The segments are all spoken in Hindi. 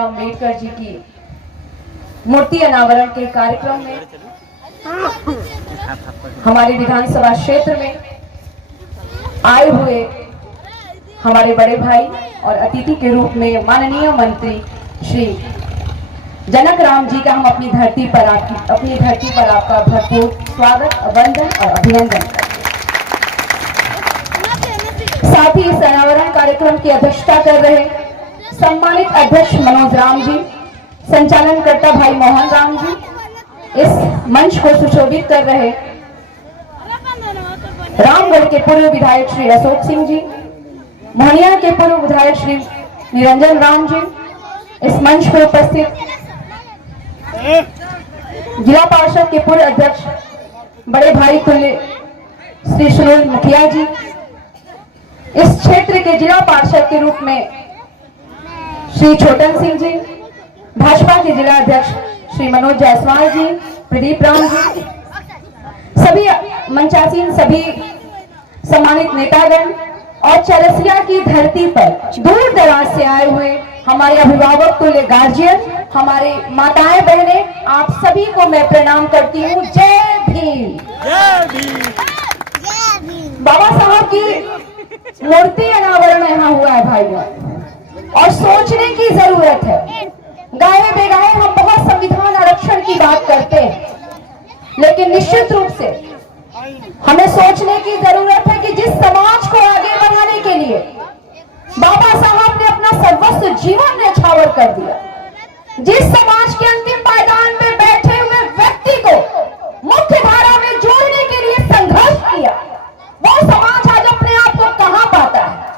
भीमराव अम्बेडकर जी की मूर्ति अनावरण के कार्यक्रम में हमारे विधानसभा क्षेत्र में आए हुए हमारे बड़े भाई और अतिथि के रूप में माननीय मंत्री श्री जनक राम जी का हम अपनी धरती पर आपका भरपूर स्वागत, वंदन और अभिनंदन करते हैं। साथ ही इस अनावरण कार्यक्रम की अध्यक्षता कर रहे सम्मानित अध्यक्ष मनोज राम जी, संचालनकर्ता भाई मोहन राम जी, इस मंच को सुशोभित कर रहे रामगढ़ के पूर्व विधायक श्री अशोक सिंह जी, मोहनिया के पूर्व विधायक श्री निरंजन राम जी, इस मंच पर उपस्थित जिला पार्षद के पूर्व अध्यक्ष बड़े भाई तुल्य श्री सुनील मुखिया जी, इस क्षेत्र के जिला पार्षद के रूप में श्री छोटन सिंह जी, भाजपा के जिला अध्यक्ष श्री मनोज जायसवाल जी, प्रदीप राम जी, सभी मंचासीन, सभी सम्मानित नेतागण और चरसिया की धरती पर दूर दराज से आए हुए हमारे अभिभावक तुल्य गार्जियन, हमारे माताएं बहनें, आप सभी को मैं प्रणाम करती हूँ। जय भीम। जय भीम। बाबा साहब की मूर्ति अनावरण यहाँ हुआ है भाइयों, और सोचने की जरूरत है। गाए बेगाए हम बहुत संविधान आरक्षण की बात करते हैं, लेकिन निश्चित रूप से हमें सोचने की जरूरत है कि जिस समाज को आगे बढ़ाने के लिए बाबा साहब ने अपना सर्वस्व जीवन न्यौछावर कर दिया, जिस समाज के अंतिम पायदान में बैठे हुए व्यक्ति को मुख्य धारा में जोड़ने के लिए संघर्ष किया, वो समाज आज अपने आप को कहां पाता है?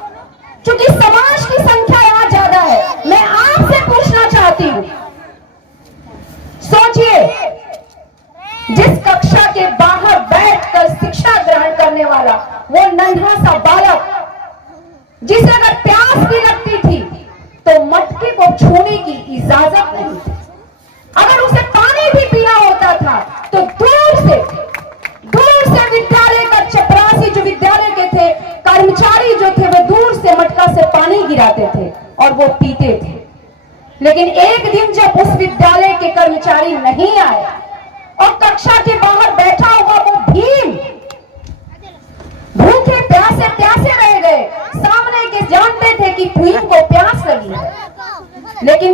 क्योंकि समाज की संख्या यहां ज्यादा है। मैं आपसे पूछना चाहती हूं, सोचिए, जिस कक्षा के बाहर बैठकर शिक्षा ग्रहण करने वाला वो नन्हा सा बालक, जिसे अगर प्यास भी लगती थी तो मटके को छूने की इजाजत नहीं थी, अगर उसे पानी भी पीना होता था तो दूर से विद्यालय का चपरासी, जो विद्यालय के थे कर्मचारी जो थे, वे दूर से मटका से पानी गिराते थे और वो पीते थे। लेकिन एक दिन जब उस विद्यालय के कर्मचारी नहीं आए और कक्षा के बाहर बैठा हुआ वो भीम भूखे प्यासे रह गए, सामने के जानते थे कि भीम को प्यास लगी है, लेकिन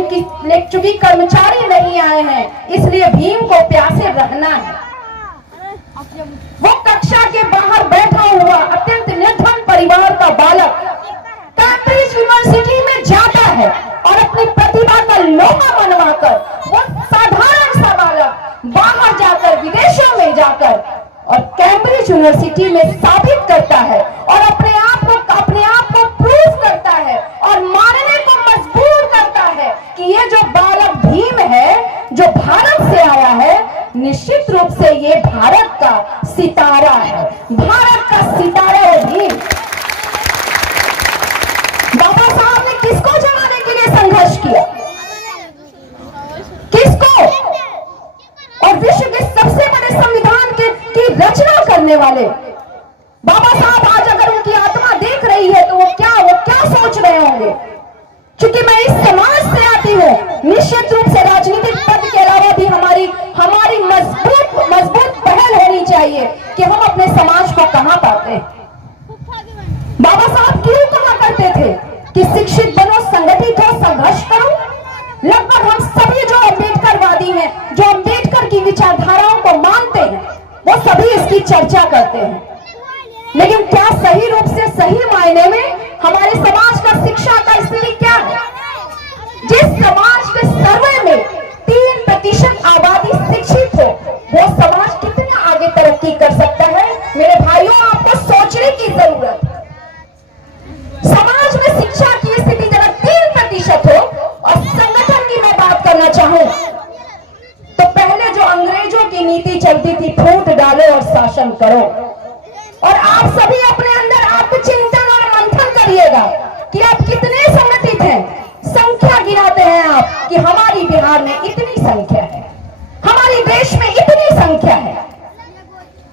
चूंकि कर्मचारी नहीं आए हैं इसलिए भीम को प्यासे रहना है। वो कक्षा के बाहर बैठा हुआ अत्यंत निर्धन परिवार का बालक कैम्ब्रिज यूनिवर्सिटी में जाता है और अपनी प्रतिभा का लोहा मनवाकर वो साधारण सा बालक बाहर जाकर, विदेशों में जाकर और कैम्ब्रिज यूनिवर्सिटी में साबित करता है और अपने आप को प्रूव करता है और मानने को मजबूर करता है कि ये जो बालक भीम है, जो भारत से आया है, निश्चित रूप से ये भारत का सितारा है। भारत का सितारा है भीम। बाबा साहब ने किसको जगाने के लिए संघर्ष किया? किसको? और विश्व के सबसे बड़े संविधान की रचना करने वाले बाबा साहब, आज अगर उनकी आत्मा देख रही है तो वो क्या सोच रहे होंगे? क्योंकि मैं इस समाज से आती हूँ, निश्चित रूप से राजनीतिक पद के अलावा भी हमारी मजबूत पहल होनी चाहिए कि हम अपने समाज को कहां पाते हैं। बाबा साहब क्यों कहा करते थे कि शिक्षित बनो, संगठित हो, संघर्ष करो? लगभग हम सभी जो अम्बेडकरवादी हैं, जो अम्बेडकर की विचारधाराओं को मानते हैं, वो सभी इसकी चर्चा करते हैं। लेकिन क्या सही रूप से, सही मायने में हमारे समाज का शिक्षा का स्थिति क्या है? जिस समाज के सर्वे में 3% आबादी शिक्षित हो, वो समाज कितना आगे तरक्की कर सकता है? मेरे भाइयों, आपको सोचने की जरूरत है। समाज में शिक्षा की स्थिति अगर 3% हो और संगठन की मैं बात करना चाहूं तो पहले जो अंग्रेजों की नीति चलती थी, फूट डालो और शासन करो, और आप सभी अपने अंदर आत्मचिंतन और मंथन करिएगा कि आप कितने संगठित हैं। संख्या गिनाते हैं आप कि हमारी बिहार में इतनी संख्या है, हमारे देश में इतनी संख्या है,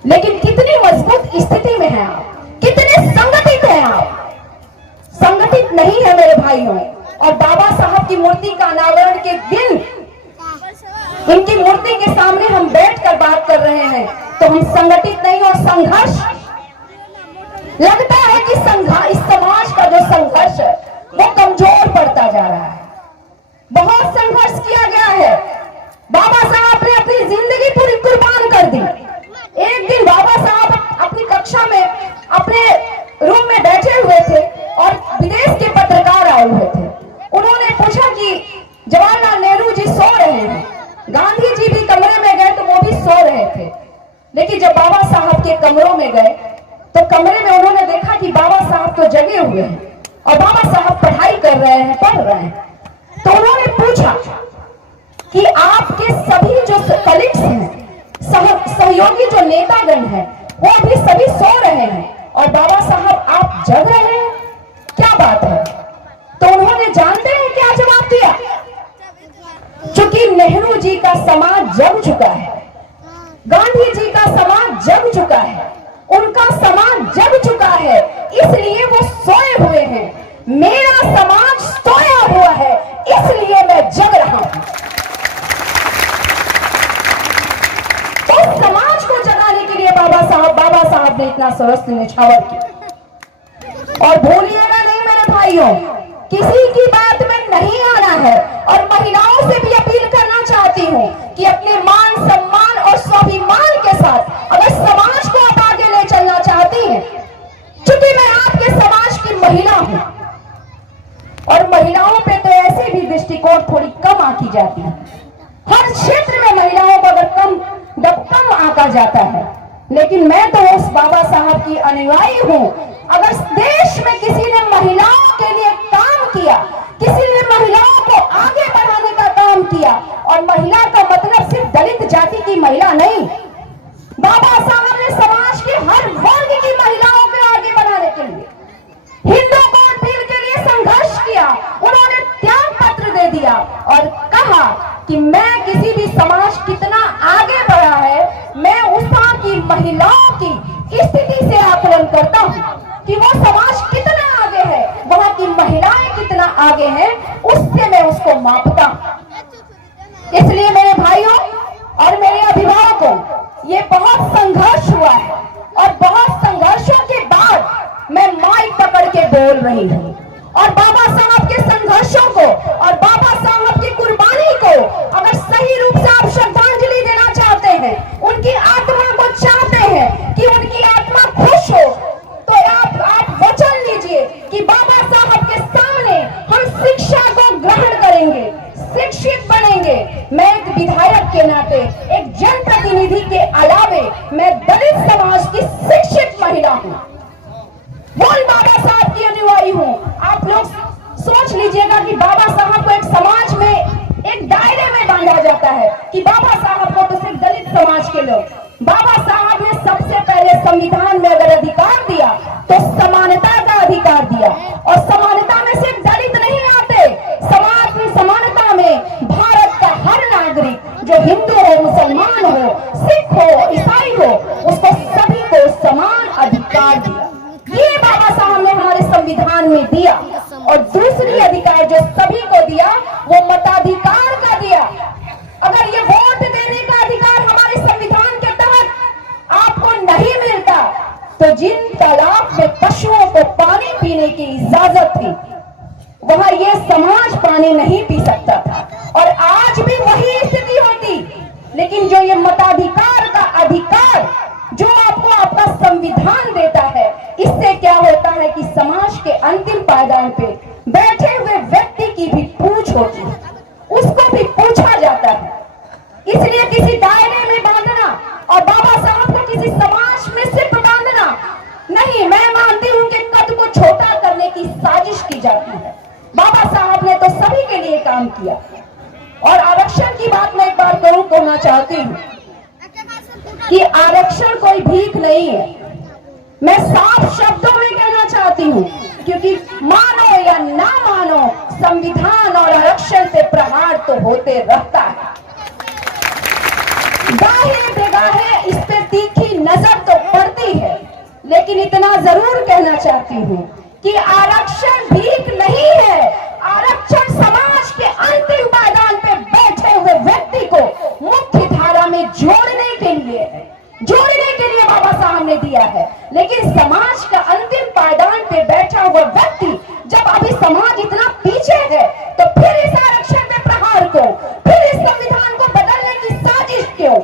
लेकिन कितनी मजबूत स्थिति में है आप? कितने संगठित हैं आप? संगठित नहीं है मेरे भाइयों। और बाबा साहब की मूर्ति का अनावरण के दिन इनकी मूर्ति के सामने हम बैठकर बात कर रहे हैं, तो हम संगठित नहीं और संघर्ष लगता है कि इस समाज का जो संघर्ष है वो कमजोर पड़ता जा रहा है। बहुत संघर्ष किया गया है। बाबा साहब ने अपनी जिंदगी पूरी कुर्बान कर दी। एक दिन बाबा साहब अपनी कक्षा में अपने रूम में बैठे हुए थे और विदेश के पत्रकार आए हुए थे। उन्होंने पूछा कि जवाहरलाल नेहरू जी सो रहे हैं, गांधी जी भी कमरे में गए तो वो भी सो रहे थे। लेकिन जब बाबा साहब के कमरों में गए तो कमरे में उन्होंने देखा कि बाबा साहब तो जगे हुए हैं और बाबा साहब पढ़ाई कर रहे हैं, पढ़ रहे हैं। तो उन्होंने पूछा कि आपके सभी जो कलीग्स हैं, सहयोगी जो नेतागण हैं, वो अभी सभी सो रहे हैं और बाबा साहब आप जग रहे हैं, क्या बात है? तो उन्होंने जानते हैं क्या जवाब दिया? चूंकि नेहरू जी का समाज जग चुका है, गांधी जी का समाज जग चुका है, उनका समाज जग चुका है, इसलिए वो सोए हुए हैं। मेरा समाज सोया हुआ है, इसलिए मैं जग रहा हूं। उस समाज को जगाने के लिए बाबा साहब ने इतना सरस निछावर किया। और भूलिएगा नहीं मेरे भाइयों, किसी की बात में नहीं आना है। और महिलाओं से भी अपील करना चाहती हूं कि अपने मान सम्मान और स्वाभिमान के साथ अगर समाज को आप आगे ले चलना चाहती हैं, क्योंकि मैं आपके समाज की महिला हूं और महिलाओं पे तो ऐसे भी दृष्टिकोण थोड़ी कम आंकी जाती है। हर क्षेत्र में महिलाओं को अगर कम आंका जाता है, लेकिन मैं तो उस बाबा साहब की अनुयायी हूं। अगर देश में किसी ने महिलाओं के लिए काम किया, किसी ने महिलाओं को आगे बढ़ाने का काम किया, और महिला का मतलब सिर्फ दलित जाति की महिला नहीं, बाबा साहब ने समाज के हर वर्ग की महिलाओं को आगे बढ़ाने के लिए हिंदू कोड बिल के लिए संघर्ष किया। उन्होंने त्याग पत्र दे दिया और कहा कि मैं किसी भी समाज कितना आगे बढ़ा है, मैं उस वहां की महिलाओं की स्थिति से आकलन करता हूं कि वो समाज कितना आगे है, वहां की महिलाएं कितना आगे हैं, उससे मैं उसको मापता हूं। इसलिए मेरे भाइयों और मेरे अभिभावकों, ये बहुत संघर्ष हुआ है और बहुत संघर्षों के बाद मैं माइक पकड़ के बोल रही हूं। और बाबा साहब के संघर्षों को और बाबा साहब की कुर्बानी को अगर सही रूप से आप श्रद्धांजलि देना चाहते हैं, उनकी आत्मा को चाहते हैं कि उनकी आत्मा खुश हो, तो आप वचन लीजिए कि बाबा साहब के सामने हम शिक्षा को ग्रहण करेंगे, शिक्षित बनेंगे। मैं एक विधायक के नाते, एक जनप्रतिनिधि के अलावे मैं दलित समाज की शिक्षित महिला हूं, बोल बाबा साहब की अनुयायी हूं। आप लोग सोच लीजिएगा कि बाबा साहब को एक समाज में एक दायरे में बांधा जाता है कि बाबा साहब को तो सिर्फ दलित समाज के लोग। बाबा साहब ने सबसे पहले संविधान में अगर अधिकार दिया तो समानता का अधिकार दिया, और समानता में सिर्फ दलित नहीं आते, समाज में समानता में भारत का हर नागरिक जो हिंदू हो, मुसलमान हो, सिख हो, ईसाई हो, उसको सभी को समान अधिकार दिया। ये बाबा साहब ने हमारे संविधान में दिया। और दूसरी अधिकार जो सभी को दिया वो मताधिकार का दिया। अगर ये वोट देने का अधिकार हमारे संविधान के तहत आपको नहीं मिलता तो जिन तालाब में पशुओं को पानी पीने की इजाजत थी, वहां ये समाज पानी नहीं पी सकता था, और आज भी वही स्थिति होती। लेकिन जो ये मताधिकार का अधिकार जो आपको आपका संविधान देता है, इससे क्या होता है कि समाज के अंतिम पायदान पे बैठे हुए व्यक्ति की भी पूछ होती है, उसको भी पूछा जाता है। इसलिए किसी दायरे में बांधना और बाबा साहब को किसी समाज में सिर्फ बांधना नहीं, मैं मानती हूं कि कद को छोटा करने की साजिश की जाती है। बाबा साहब ने तो सभी के लिए काम किया। और आरक्षण की बात मैं एक बार कहना चाहती हूँ कि आरक्षण कोई भीख नहीं है। मैं साफ शब्दों में कहना चाहती हूँ, क्योंकि मानो या ना मानो संविधान और आरक्षण से प्रहार तो होते रहता है। गाहे बेगाहे इस पे तीखी नजर तो पड़ती है, लेकिन इतना जरूर कहना चाहती हूँ कि आरक्षण भीख नहीं है, आरक्षण समाज के अंतिम पायदान पे बैठे हुए व्यक्ति को मुख्य धारा में जोड़ने के लिए बाबा साहब ने दिया है। लेकिन समाज का अंतिम पायदान पे बैठा हुआ व्यक्ति जब अभी समाज इतना पीछे है तो फिर इस आरक्षण पे प्रहार क्यों, फिर इस संविधान को बदलने की साजिश क्यों?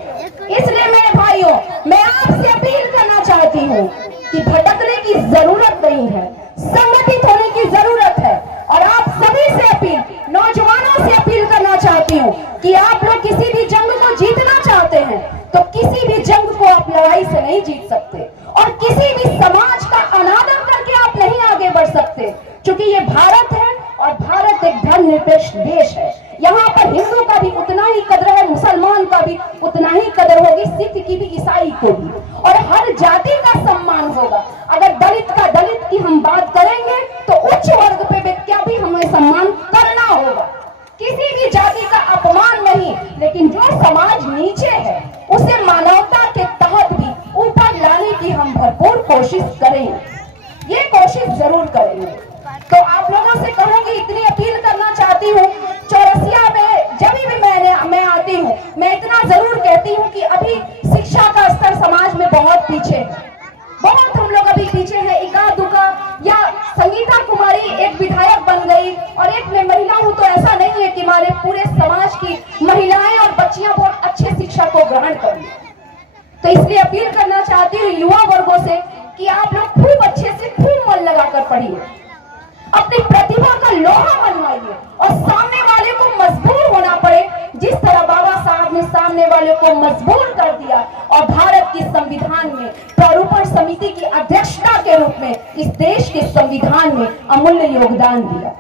इसलिए मेरे भाइयों, मैं आपसे अपील करना चाहती हूँ कि भटकने की जरूरत नहीं है, संगठित होने की जरूरत है। और आप सभी से अपील, नौजवानों से अपील करना चाहती हूँ कि आप लोग किसी भी जंग को जीतना चाहते हैं तो किसी भी जंग को आप लड़ाई से नहीं जीत सकते और किसी भी समाज का अनादर करके आप नहीं आगे बढ़ सकते, क्योंकि ये भारत है और भारत एक धर्मनिरपेक्ष देश है। यहाँ पर हिंदू का भी उतना ही कदर है, मुसलमान का भी उतना ही कदर होगी, सिख की भी, ईसाई को भी, और हर जाति का सम्मान होगा। अगर दलित की हम बात करेंगे तो उच्च वर्ग पे व्यक्ति भी हमें सम्मान करना होगा, किसी भी जाति का अपमान नहीं। लेकिन जो समाज नीचे है उसे मानवता के तहत भी ऊपर लाने की हम भरपूर कोशिश करेंगे, ये कोशिश जरूर करेंगे। तो आप लोगों से कहूंगी, इतनी अपील करना चाहती हूँ, चौरसिया में जब भी मैं आती हूँ मैं इतना जरूर कहती हूँ कि अभी शिक्षा का स्तर समाज में बहुत पीछे है, बहुत हम लोग अभी पीछे हैं। इका दुका या संगीता कुमारी एक विधायक बन गई और एक मैं महिला हूँ, तो ऐसा नहीं है कि हमारे पूरे समाज की महिलाएं और बच्चियां बहुत अच्छे शिक्षा को ग्रहण करें। तो इसलिए अपील करना चाहती हूँ युवा वर्गों से कि आप लोग खूब अच्छे से खूब मन लगाकर पढ़िए, अपनी प्रतिभा का लोहा मनवाइए और सामने वाले को मजबूर होना पड़े जिस तरह बाबा साहब ने सामने वाले को मजबूर कर दिया और भारत की संविधान में प्रारूपण समिति की अध्यक्षता के रूप में इस देश के संविधान में अमूल्य योगदान दिया।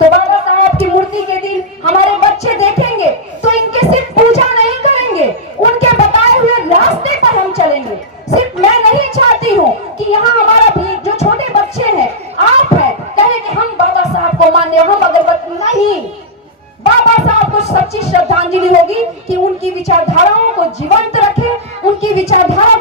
तो बाबा साहब की मूर्ति के दिन हमारे बच्चे देखेंगे तो इनके सिर्फ पूजा नहीं करेंगे, उनके बताए हुए रास्ते पर हम चलेंगे। सिर्फ मैं नहीं चाहती हूँ कि यहाँ हमारा भी जो छोटे बच्चे हैं, आप हैं, कहें कि हम बाबा साहब को माने, हम अगरबत्ती नहीं। बाबा साहब को सच्ची श्रद्धांजलि होगी कि उनकी विचारधाराओं को जीवंत रखें, उनकी विचारधारा